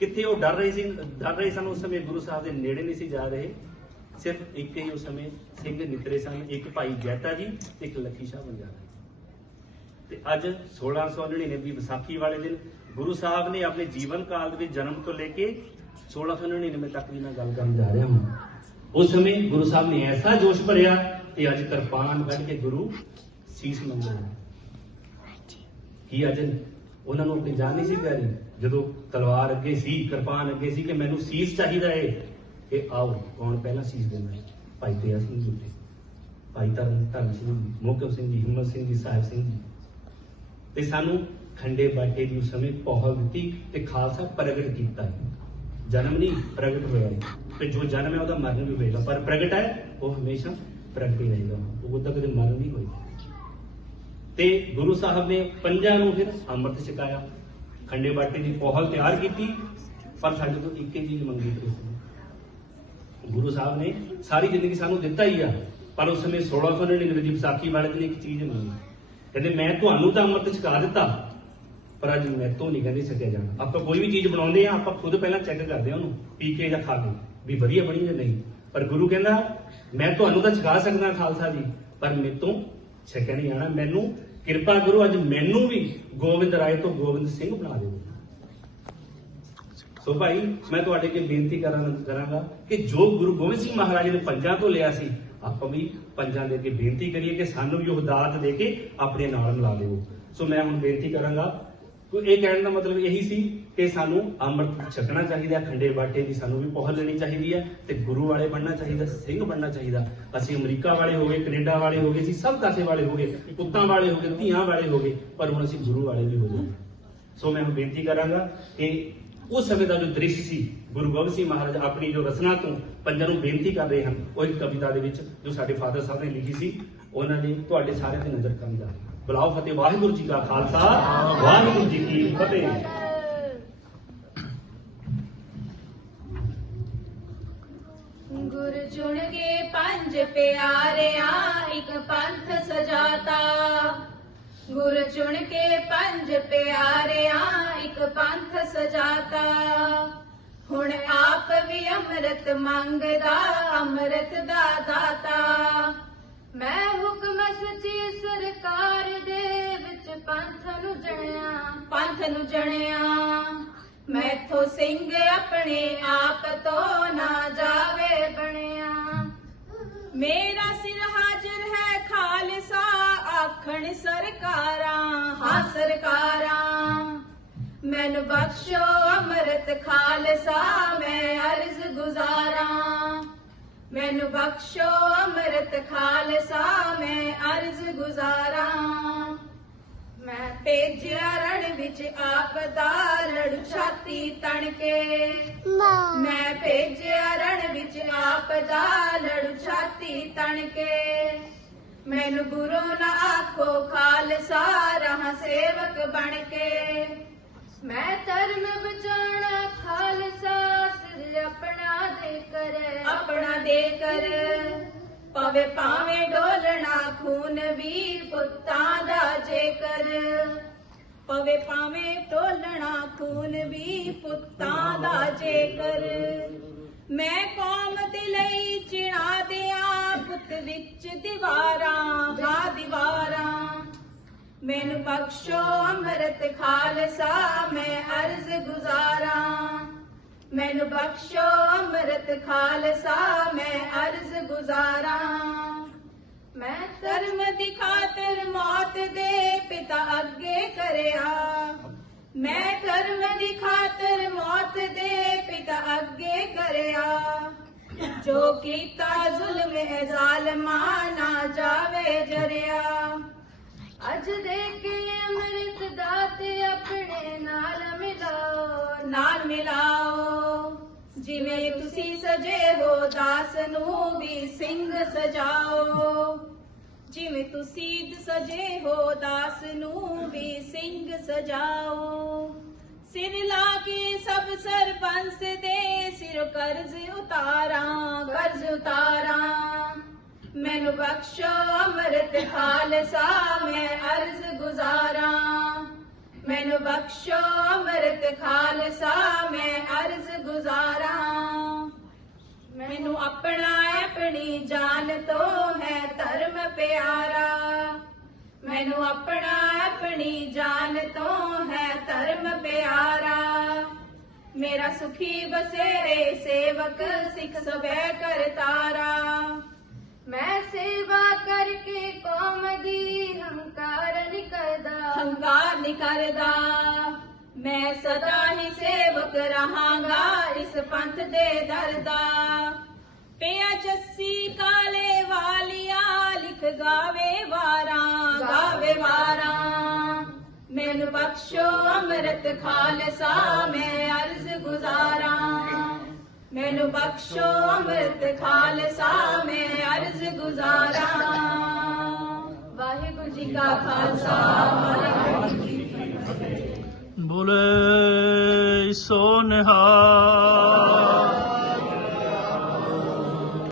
ਕਿੱਥੇ ਉਹ ਡਰ ਰਹੇ ਸੀ, ਡਰ ਰਹੇ ਸਨ, ਉਸ ਸਮੇਂ ਗੁਰੂ ਸਾਹਿਬ ਦੇ ਨੇੜੇ ਨਹੀਂ ਸੀ ਜਾ ਰਹੇ। ਸਿਰਫ ਇੱਕ ਹੀ ਉਸ ਸਮੇਂ ਸਿੰਘ ਨਿਤਰੇ ਸਨ, ਇੱਕ ਭਾਈ ਜੈਤਾ ਜੀ ਇੱਕ ਲੱਖੀ ਸ਼ਾਹ ਬੰਜਾਰਾ ਤੇ ਅੱਜ 1699 ਵਿਸਾਖੀ ਵਾਲੇ ਦਿਨ ਗੁਰੂ ਸਾਹਿਬ ਨੇ ਆਪਣੇ ਜੀਵਨ ਕਾਲ ਦੇ ਵਿੱਚ ਜਨਮ ਤੋਂ ਲੈ ਕੇ 1699 ਤੱਕ ਦੀ ਮੈਂ ਗੱਲ ਕਰਨ ਜਾ ਰਿਹਾ ਹਾਂ। ਉਸ ਸਮੇਂ ਗੁਰੂ ਸਾਹਿਬ ਨੇ ਐਸਾ ਜੋਸ਼ ਭਰਿਆ ਤੇ ਅੱਜ ਕਿਰਪਾਨ ਕੱਢ ਕੇ ਗੁਰੂ ਸੀਸ ਮੰਗਦੇ ਨੇ ਕੀ ਅੱਜ ਉਹਨਾਂ ਨੂੰ ਆਪਣੀ ਜਾਨ ਨਹੀਂ ਸੀ ਪਿਆਰੀ। ਜਦੋਂ ਤਲਵਾਰ ਅੱਗੇ ਸੀ, ਕਿਰਪਾਨ ਅੱਗੇ ਸੀ ਕਿ ਮੈਨੂੰ ਸੀਸ ਚਾਹੀਦਾ ਏ, ਕਿ ਆਓ, ਕੌਣ ਪਹਿਲਾਂ ਸੀਸ ਦੇਣਾ ਹੈ ਭਾਈ ਦਇਆ ਸਿੰਘ ਜੀ ਭਾਈ ਧਰਮ ਧਰਮ ਸਿੰਘ ਜੀ ਮੋਕਮ ਸਿੰਘ ਜੀ, ਹਿੰਮਤ ਸਿੰਘ ਜੀ, ਸਾਹਿਬ ਸਿੰਘ ਜੀ। ਤੇ ਸਾਨੂੰ ਖੰਡੇ ਬਾਟੇ ਦੀ ਉਸ ਸਮੇਂ ਪਹੁਲ ਦਿੱਤੀ ਤੇ ਖਾਲਸਾ ਪ੍ਰਗਟ ਕੀਤਾ ਹੈ ਜਨਮ ਨਹੀਂ, ਪ੍ਰਗਟ ਹੋਇਆ ਹੈ ਤੇ ਜੋ ਜਨਮ ਹੈ ਉਹਦਾ ਮਰਨ ਵੀ ਹੋਏਗਾ। ਪਰ ਪ੍ਰਗਟ ਹੈ, ਉਹ ਹਮੇਸ਼ਾ ਪ੍ਰਗਟ ਹੀ ਰਹੇਗਾ। ਉਹ ਤਾਂ ਕਦੇ ਮਰਨ ਨਹੀਂ ਹੋਏਗਾ। ਤੇ ਗੁਰੂ ਸਾਹਿਬ ਨੇ ਪੰਜਾਂ ਨੂੰ ਫਿਰ ਅੰਮ੍ਰਿਤ ਛਕਾਇਆ। ਖੰਡੇ ਬਾਟੇ ਦੀ ਪੋਹਲ ਤਿਆਰ ਕੀਤੀ, ਪਰ ਸਾਡੇ ਤੋਂ ਇੱਕ ਹੀ ਚੀਜ਼ ਮੰਗੀ ਤੇ ਗੁਰੂ ਸਾਹਿਬ ਨੇ ਸਾਰੀ ਜ਼ਿੰਦਗੀ ਸਾਨੂੰ ਦਿੱਤਾ ਹੀ ਆ, ਪਰ ਉਸ ਸਮੇਂ 1699 ਦੀ ਵਿਸਾਖੀ ਵਾਲੇ ਦਿਨ ਇੱਕ ਚੀਜ਼ ਮੰਗੀ। ਕਹਿੰਦੇ, ਮੈਂ ਤੁਹਾਨੂੰ ਤਾਂ ਅੰਮ੍ਰਿਤ ਛਕਾ ਦਿੱਤਾ, ਪਰ ਅੱਜ ਮੈਂ ਤੋਂ ਨਹੀਂ ਕਹਿੰਦੇ ਛਕਿਆ ਜਾਣਾ। ਆਪਾਂ ਕੋਈ ਵੀ ਚੀਜ਼ ਬਣਾਉਂਦੇ ਆ ਆਪਾਂ ਖੁਦ ਪਹਿਲਾਂ ਚੈੱਕ ਕਰਦੇ ਆ ਉਹਨੂੰ ਪੀ ਕੇ ਜਾਂ ਖਾ ਕੇ, ਵੀ ਵਧੀਆ ਬਣੀ ਜਾਂ ਨਹੀਂ। ਪਰ ਗੁਰੂ ਕਹਿੰਦਾ, ਮੈਂ ਤੁਹਾਨੂੰ ਤਾਂ ਛਕਾ ਸਕਦਾ ਖਾਲਸਾ ਜੀ, ਪਰ ਮੇਰੇ ਤੋਂ ਛਕਿਆ ਨਹੀਂ ਜਾਣਾ। ਮੈਨੂੰ ਕਿਰਪਾ ਕਰੋ, ਅੱਜ ਮੈਨੂੰ ਵੀ ਗੋਬਿੰਦ ਰਾਏ ਤੋਂ ਗੋਬਿੰਦ ਸਿੰਘ ਬਣਾ ਦਿਓ। ਸੋ ਭਾਈ, ਮੈਂ ਤੁਹਾਡੇ ਅੱਗੇ ਬੇਨਤੀ ਕਰਾਂ ਕਰਾਂਗਾ ਕਿ ਜੋ ਗੁਰੂ ਗੋਬਿੰਦ ਸਿੰਘ ਮਹਾਰਾਜ ਨੇ ਪੰਜਾਂ ਤੋਂ ਲਿਆ ਸੀ, ਆਪਾਂ ਵੀ ਪੰਜਾਂ ਦੇ ਅੱਗੇ ਬੇਨਤੀ ਕਰੀਏ ਕਿ ਸਾਨੂੰ ਵੀ ਉਹ ਦਾਤ ਦੇ ਕੇ ਆਪਣੇ ਨਾਲ ਮਿਲਾ ਦਿਓ। ਸੋ ਮੈਂ ਹੁਣ ਬੇਨਤੀ ਕਰਾਂਗਾ ਕਿ ਇਹ ਕਹਿਣ ਦਾ ਮਤਲਬ ਇਹੀ ਸੀ ਕਿ ਸਾਨੂੰ ਅੰਮ੍ਰਿਤ ਛਕਣਾ ਚਾਹੀਦਾ, ਖੰਡੇ ਬਾਟੇ ਦੀ ਸਾਨੂੰ ਵੀ ਪਹੁੰਚ ਲੈਣੀ ਚਾਹੀਦੀ ਹੈ ਤੇ ਗੁਰੂ ਵਾਲੇ ਬਣਨਾ ਚਾਹੀਦਾ, ਸਿੰਘ ਬਣਨਾ ਚਾਹੀਦਾ। ਅਸੀਂ ਅਮਰੀਕਾ ਵਾਲੇ ਹੋ ਗਏ, ਕੈਨੇਡਾ ਵਾਲੇ ਹੋ ਗਏ, ਅਸੀਂ ਸਭ ਕਾਸੇ ਵਾਲੇ ਹੋ ਗਏ, ਪੁੱਤਾਂ ਵਾਲੇ ਹੋ ਗਏ, ਧੀਆਂ ਵਾਲੇ ਹੋ ਗਏ, ਪਰ ਹੁਣ ਅਸੀਂ ਗੁਰੂ ਵਾਲੇ ਵੀ ਹੋ ਗਏ। ਸੋ ਮੈਂ ਹੁਣ ਬੇਨਤੀ ਕਰਾਂਗਾ ਕਿ ਉਸ ਸਮੇਂ ਦਾ ਜੋ ਦ੍ਰਿਸ਼ ਸੀ, ਗੁਰੂ ਗੋਬਿੰਦ ਸਿੰਘ ਮਹਾਰਾਜ ਆਪਣੀ ਜੋ ਰਚਨਾ ਤੋਂ ਪੰਜਾਂ ਨੂੰ ਬੇਨਤੀ ਕਰ ਰਹੇ ਹਨ, ਉਹ ਇੱਕ ਕਵਿਤਾ ਦੇ ਵਿੱਚ ਜੋ ਸਾਡੇ ਫਾਦਰ ਸਾਹਿਬ ਨੇ ਲਿਖੀ ਸੀ, ਉਹਨਾਂ ਨੇ ਤੁਹਾਡੇ ਸਾਰਿਆਂ ਤੇ ਨਜ਼ਰ ਕਰਨ ਜਾ ਰਹੀ ਬੁਲਾਓ ਫਤਿਹ ਵਾਹਿਗੁਰੂ ਜੀ ਕਾ ਖਾਲਸਾ ਵਾਹਿਗੁਰੂ ਜੀ ਕੀ ਫਤਿਹ ਗੁਰ ਚੁਣ ਕੇ ਪੰਜ ਪਿਆਰਿਆਂ ਇੱਕ ਪੰਥ ਸਜਾਤਾ ਗੁਰ ਚੁਣ ਕੇ ਪੰਜ ਪਿਆਰਿਆਂ ਇੱਕ ਪੰਥ ਸਜਾਤਾ ਹੁਣ ਆਪ ਵੀ ਅੰਮ੍ਰਿਤ ਮੰਗਦਾ ਅੰਮ੍ਰਿਤ ਦਾ ਦਾਤਾ ਮੈਂ ਹੁਕਮ ਸੱਚੀ ਸਰਕਾਰ ਦੇ ਵਿੱਚ ਪੰਥ ਨੂੰ ਜਣਿਆ, ਪੰਥ ਨੂੰ ਜਣਿਆ। ਮੈਥੋਂ ਸਿੰਘ ਆਪਣੇ ਆਪ ਤੋਂ ਨਾ ਜਾਵੇ ਬਣਿਆ। ਮੇਰਾ ਸਿਰ ਹਾਜ਼ਰ ਹੈ ਖਾਲਸਾ, ਆਖਣ ਸਰਕਾਰਾਂ, ਹਾਂ ਸਰਕਾਰਾਂ। ਮੈਨੂੰ ਬਖਸ਼ੋ ਅੰਮ੍ਰਿਤ ਖਾਲਸਾ, ਮੈਂ ਅਰਜ਼ ਗੁਜ਼ਾਰਾਂ। ਮੈਨੂੰ ਬਖਸ਼ੋ ਅੰਮ੍ਰਿਤ ਖਾਲਸਾ, ਮੈਂ ਅਰਜ਼ ਗੁਜ਼ਾਰਾਂ। ਮੈਂ ਭੇਜਿਆ ਰਣ ਵਿੱਚ ਆਪ ਦਾ ਲੜੂ ਛਾਤੀ ਤਣ ਕੇ ਮੈਂ ਭੇਜਿਆ ਰਣ ਵਿੱਚ ਆਪ ਦਾ ਲੜੂ ਛਾਤੀ ਤਣ ਕੇ ਮੈਨੂੰ ਗੁਰੂ ਨਾ ਆਖੋ ਖਾਲਸਾ ਰਹਾ ਸੇਵਕ ਬਣ ਕੇ ਮੈਂ ਧਰਮ ਬਚਾਣਾ ਖਾਲਸਾ ਸਿਰ ਆਪਣਾ ਦੇ ਕਰ। ਆਪਣਾ ਦੇ ਕਰ। ਪਵੇ ਪਾਵੇਂ ਡੋਲਣਾ ਖੂਨ ਵੀਰ ਪੁੱਤਾਂ ਦਾ ਜੇਕਰ। ਪਵੇ ਪਾਵੇਂ ਡੋਲਣਾ ਖੂਨ ਵੀ ਪੁੱਤਾਂ ਦਾ ਜੇਕਰ। ਮੈਂ ਕੌਮ ਦੇ ਲਈ ਚਿਣਾ ਦਿਆਂ, ਪੁੱਤ ਵਿੱਚ ਦੀਵਾਰਾਂ, ਵਾ ਦੀਵਾਰਾਂ। ਮੈਨੂੰ ਬਖਸ਼ੋ ਅੰਮ੍ਰਿਤ ਖਾਲਸਾ, ਮੈਂ ਅਰਜ਼ ਗੁਜ਼ਾਰ ਮੈਨੂੰ ਬਖਸ਼ੋ, ਅੰਮ੍ਰਿਤ ਖਾਲਸਾ, ਮੈਂ ਅਰਜ਼ ਗੁਜ਼ਾਰਾਂ। ਮੈਂ ਕਰਮ ਦੀ ਖਾਤਰ ਮੌਤ ਦੇ ਪਿਤਾ ਅੱਗੇ ਕਰਿਆ। ਮੈਂ ਕਰਮ ਦੀ ਖਾਤਰ ਮੌਤ ਦੇ ਪਿਤਾ ਅੱਗੇ ਕਰਿਆ। ਜੋ ਕੀਤਾ ਜ਼ੁਲਮ ਹੈ ਜ਼ਾਲਮਾਂ, ਨਾ ਜਾਵੇ ਜਰਿਆ। ਅੱਜ ਦੇ ਕੇ ਅੰਮ੍ਰਿਤ ਦਾਤੇ ਆਪਣੇ ਨਾਲ ਮਿਲਾ। ਨਾਲ ਮਿਲਾ ਜਿਵੇਂ ਤੁਸੀਂ ਸਜੇ ਹੋ, ਦਾਸ ਨੂੰ ਵੀ ਸਿੰਘ ਸਜਾਓ। ਜਿਵੇਂ ਤੁਸੀਂ ਸਜੇ ਹੋ, ਦਾਸ ਨੂੰ ਵੀ ਸਿੰਘ ਸਜਾਓ। ਸਿਰ ਲਾ ਕੇ ਸਭ ਸਰਪੰਚ ਦੇ ਸਿਰ ਕਰਜ਼ ਉਤਾਰਾਂ ਕਰਜ਼ ਉਤਾਰਾਂ। ਮੈਨੂੰ ਬਖਸ਼ੋ, ਅੰਮ੍ਰਿਤ ਖਾਲਸਾ, ਮੈਂ ਅਰਜ਼ ਗੁਜ਼ਾਰਾਂ। ਮੈਨੂੰ ਬਖਸ਼ੋ ਅਮਰਤ ਖਾਲਸਾ, ਮੈਂ ਅਰਜ਼ ਗੁਜ਼ਾਰਾਂ। ਮੈਨੂੰ ਆਪਣਾ ਆਪਣੀ ਜਾਨ ਤੋਂ ਹੈ ਧਰਮ ਪਿਆਰਾ। ਮੈਨੂੰ ਆਪਣਾ ਆਪਣੀ ਜਾਨ ਤੋਂ ਹੈ ਧਰਮ ਪਿਆਰਾ। ਮੇਰਾ ਸੁਖੀ ਬਸੇਰੇ ਸੇਵਕ ਸਿੱਖ ਸਵੈ ਕਰਤਾ। ਨਹੀਂ ਮੈਂ ਸਦਾ ਹੀ ਸੇਵਕ ਰਹਾਂਗਾ ਇਸ ਪੰਥ ਦੇ ਦਰਦਾ ਪਿਆ ਜੱਸੀ ਕਾਲੇ ਵਾਲੀਆ, ਲਿਖ ਗਾਵੇ ਵਾਰਾਂ ਗਾਵੇ ਵਾਰਾਂ। ਮੈਨੂੰ ਬਖਸ਼ੋ ਅੰਮ੍ਰਿਤ ਖਾਲਸਾ, ਮੈਂ ਅਰਜ਼ ਗੁਜ਼ਾਰਾਂ। ਮੈਨੂੰ ਬਖਸ਼ੋ ਅੰਮ੍ਰਿਤ ਖਾਲਸਾ, ਮੈਂ ਅਰਜ਼ ਗੁਜ਼ਾਰਾਂ। ਵਾਹਿਗੁਰੂ ਜੀ ਕਾ ਖਾਲਸਾ ਵਾਹਿਗੁਰੂ ਜੀ ਕੀ ਫਤਿਹ ਬੋਲੇ ਸੋ ਨਿਹਾਲ